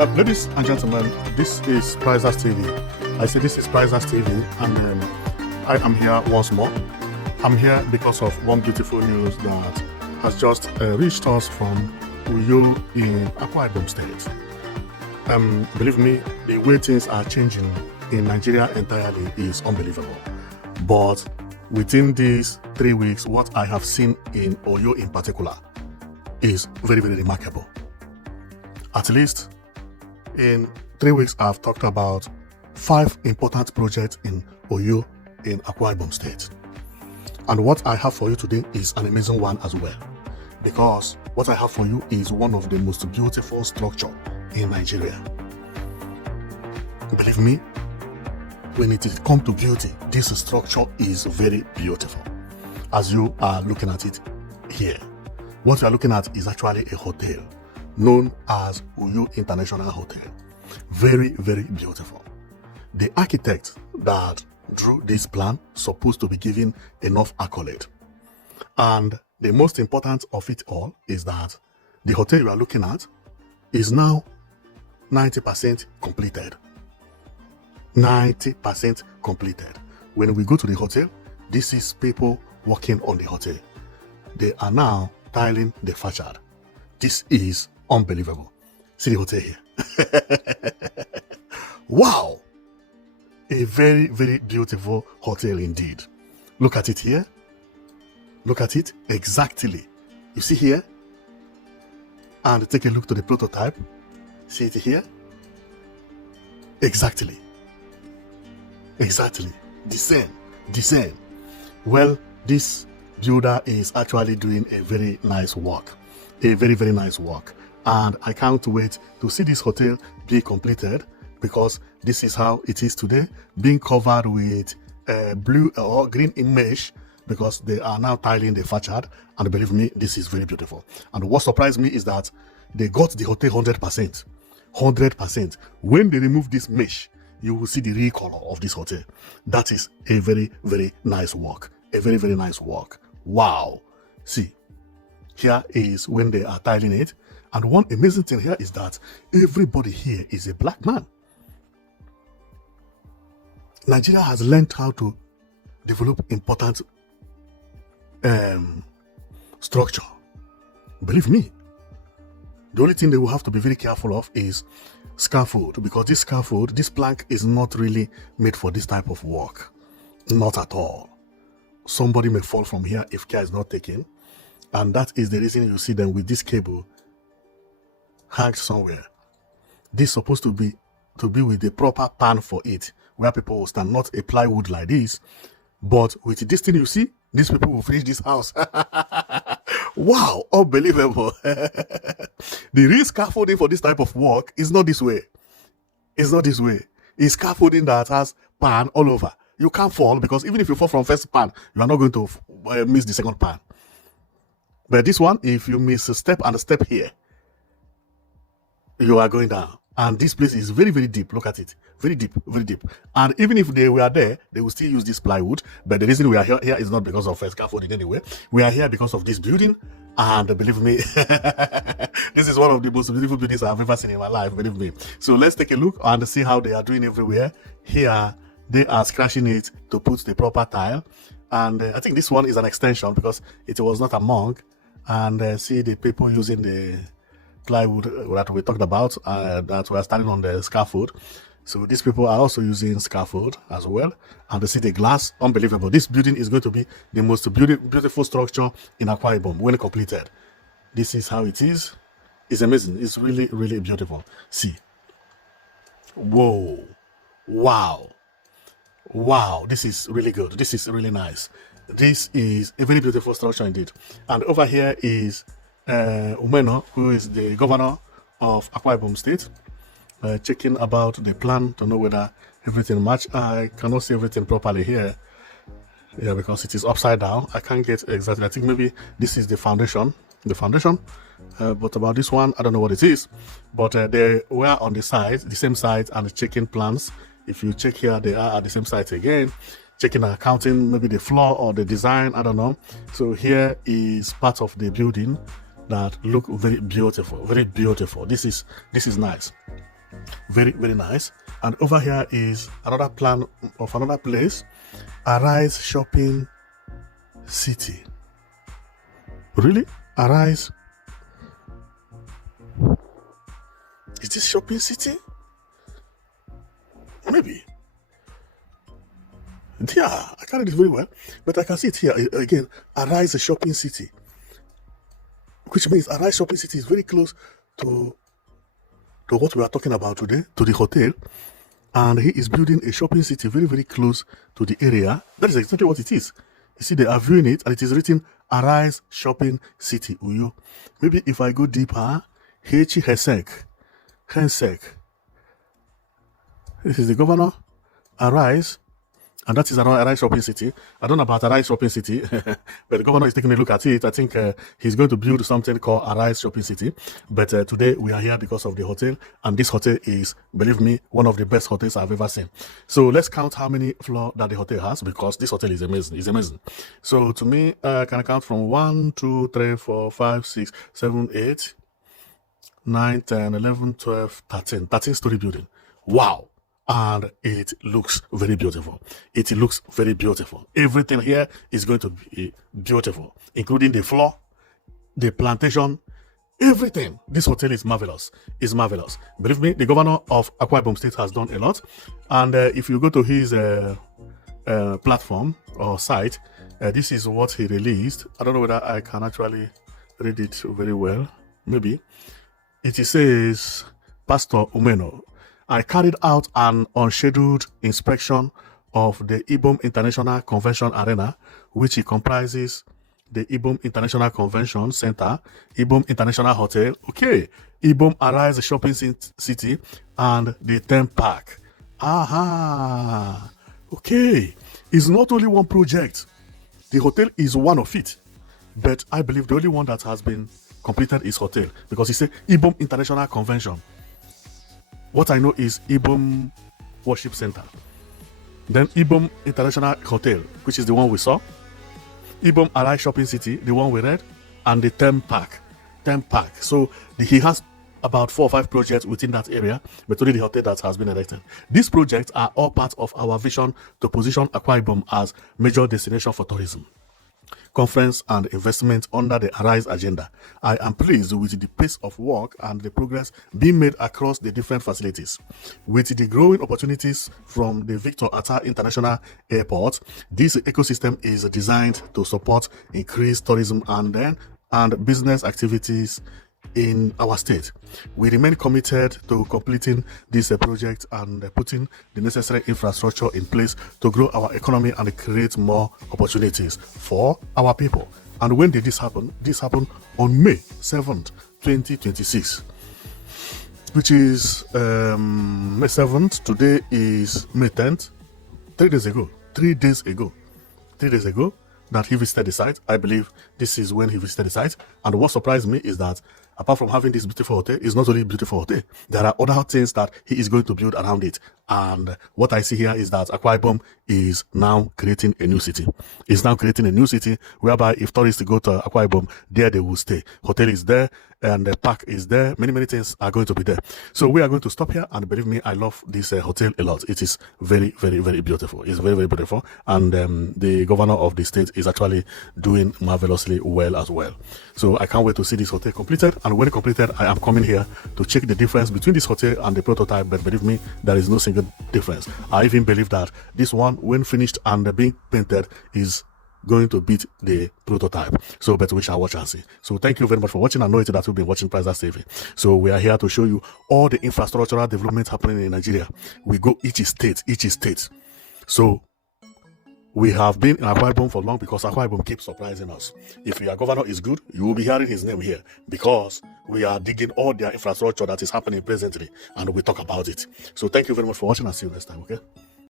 Ladies and gentlemen, this is Prizers TV. I say this is Prizers TV, and I am here once more. I'm here because of one beautiful news that has just reached us from Uyo in Akwa Ibom State. Believe me, the way things are changing in Nigeria entirely is unbelievable. But within these 3 weeks, what I have seen in Uyo in particular is very, very remarkable. At least in 3 weeks, I've talked about 5 important projects in Uyo in Akwa Ibom State. And what I have for you today is an amazing one as well. Because what I have for you is one of the most beautiful structures in Nigeria. Believe me, when it comes to beauty, this structure is very beautiful. As you are looking at it here, what you are looking at is actually a hotel known as Uyo International Hotel. Very, very beautiful. The architect that drew this plan supposed to be given enough accolade. And the most important of it all is that the hotel you are looking at is now 90% completed. 90% completed. When we go to the hotel, this is people working on the hotel. They are now tiling the facade. This is unbelievable. See the hotel here. Wow! A very, very beautiful hotel indeed. Look at it here. Look at it exactly. You see here? And take a look to the prototype. See it here? Exactly. Exactly. The same. Well, this builder is actually doing a very nice work. A very, very nice work. And I can't wait to see this hotel be completed, because this is how it is today, being covered with blue or green mesh, because they are now tiling the facade. And believe me, this is very beautiful. And what surprised me is that they got the hotel 100%. 100%. When they remove this mesh, you will see the real color of this hotel. That is a very, very nice work. A very, very nice work. Wow. See, here is when they are tiling it. And one amazing thing here is that everybody here is a black man. Nigeria has learned how to develop important structure. Believe me. The only thing they will have to be very careful of is scaffold, because this scaffold, this plank is not really made for this type of work. Not at all. Somebody may fall from here if care is not taken. And that is the reason you see them with this cable hanged somewhere. This is supposed to be with the proper pan for it, where people will stand, not a plywood like this. But with this thing you see, these people will finish this house. Wow, unbelievable. The real scaffolding for this type of work is not this way. It's not this way. It's scaffolding that has pan all over. You can't fall, because even if you fall from first pan, you are not going to miss the second pan. But this one, if you miss a step and a step here, you are going down. And this place is very, very deep. Look at it. Very deep, very deep. And even if they were there, they will still use this plywood. But the reason we are here is not because of scaffolding anyway. We are here because of this building. And believe me, this is one of the most beautiful buildings I've ever seen in my life, believe me. So let's take a look and see how they are doing everywhere. Here, they are scratching it to put the proper tile. And I think this one is an extension, because it was not a monk. And see the people using the plywood that we talked about, that were standing on the scaffold. So these people are also using scaffold as well. And they see the glass. Unbelievable. This building is going to be the most beautiful structure in Akwa Ibom when completed. This is how it is. It's amazing. It's really, really beautiful. See. Whoa. Wow. Wow. This is really good. This is really nice. This is a very beautiful structure indeed. And over here is Umeno, who is the governor of Akwa Ibom State, checking about the plan to know whether everything match. I cannot see everything properly here, because it is upside down. I can't get exactly. I think maybe this is the foundation. But about this one, I don't know what it is. But they were on the side, the same side, and checking plans. If you check here, they are at the same site again, checking and accounting maybe the floor or the design. I don't know. So here is part of the building that look very beautiful, very beautiful. This is nice. Very, very nice. And over here is another plan of another place, Arise Shopping City. Really? Arise? Is this Shopping City? Maybe. Yeah, I can't read it very well, but I can see it here again. Arise Shopping City, which means Arise Shopping City is very close to what we are talking about today, to the hotel. And he is building a shopping city very, very close to the area. That is exactly what it is. You see, they are viewing it, and it is written Arise Shopping City, Uyo. Maybe if I go deeper, Hechi Hensek. This is the governor. Arise. And that is around Arise Shopping City. I don't know about Arise Shopping City, but the governor is taking a look at it. I think he's going to build something called Arise Shopping City. But today we are here because of the hotel. And this hotel is, believe me, one of the best hotels I've ever seen. So let's count how many floors that the hotel has, because this hotel is amazing. It's amazing. So to me, can I count from 1, 2, 3, 4, 5, 6, 7, 8, 9, 10, 11, 12, 13. 13-story building. Wow. And it looks very beautiful. It looks very beautiful. Everything here is going to be beautiful, including the floor, the plantation, everything. This hotel is marvelous. It's marvelous. Believe me, the governor of Akwa Ibom State has done a lot. And if you go to his platform or site, this is what he released. I don't know whether I can actually read it very well. Maybe. It says, Pastor Umeno, I carried out an unscheduled inspection of the Ibom International Convention Arena, which comprises the Ibom International Convention Center, Ibom International Hotel, okay, Ibom Arise Shopping City, and the Theme Park. Aha, okay. It's not only one project. The hotel is one of it, but I believe the only one that has been completed is hotel, because it's a Ibom International Convention. What I know is Ibom Worship Center. Then Ibom International Hotel, which is the one we saw. Ibom Arise Shopping City, the one we read. And the Theme Park. So he has about 4 or 5 projects within that area, but only the hotel that has been erected. These projects are all part of our vision to position Akwa Ibom as major destination for tourism, conference and investment under the Arise agenda. I am pleased with the pace of work and the progress being made across the different facilities. With the growing opportunities from the Victor Atta International Airport, this ecosystem is designed to support increased tourism and business activities in our state. We remain committed to completing this project and putting the necessary infrastructure in place to grow our economy and create more opportunities for our people. And when did this happen? This happened on May 7th, 2026, which is May 7th. Today is May 10th. 3 days ago that he visited the site. I believe this is when he visited the site. And what surprised me is that apart from having this beautiful hotel, it's not only a beautiful hotel. There are other things that he is going to build around it. And what I see here is that Akwa Ibom is now creating a new city. It's now creating a new city whereby if tourists go to Akwa Ibom, there they will stay. Hotel is there and the park is there. Many, many things are going to be there. So we are going to stop here. And believe me, I love this hotel a lot. It is very, very, very beautiful. It's very, very beautiful. And the governor of the state is actually doing marvelously well as well. So I can't wait to see this hotel completed. And when completed, I am coming here to check the difference between this hotel and the prototype. But believe me, there is no single difference. I even believe that this one, when finished and being painted, is going to beat the prototype. So, but we shall watch and see. So thank you very much for watching. I know that you've been watching Prices TV. So we are here to show you all the infrastructural development happening in Nigeria. We go each state. So we have been in Akwa Ibom for long because Akwa Ibom keeps surprising us. If your governor is good, you will be hearing his name here because we are digging all their infrastructure that is happening presently and we talk about it. So thank you very much for watching and see you next time, okay?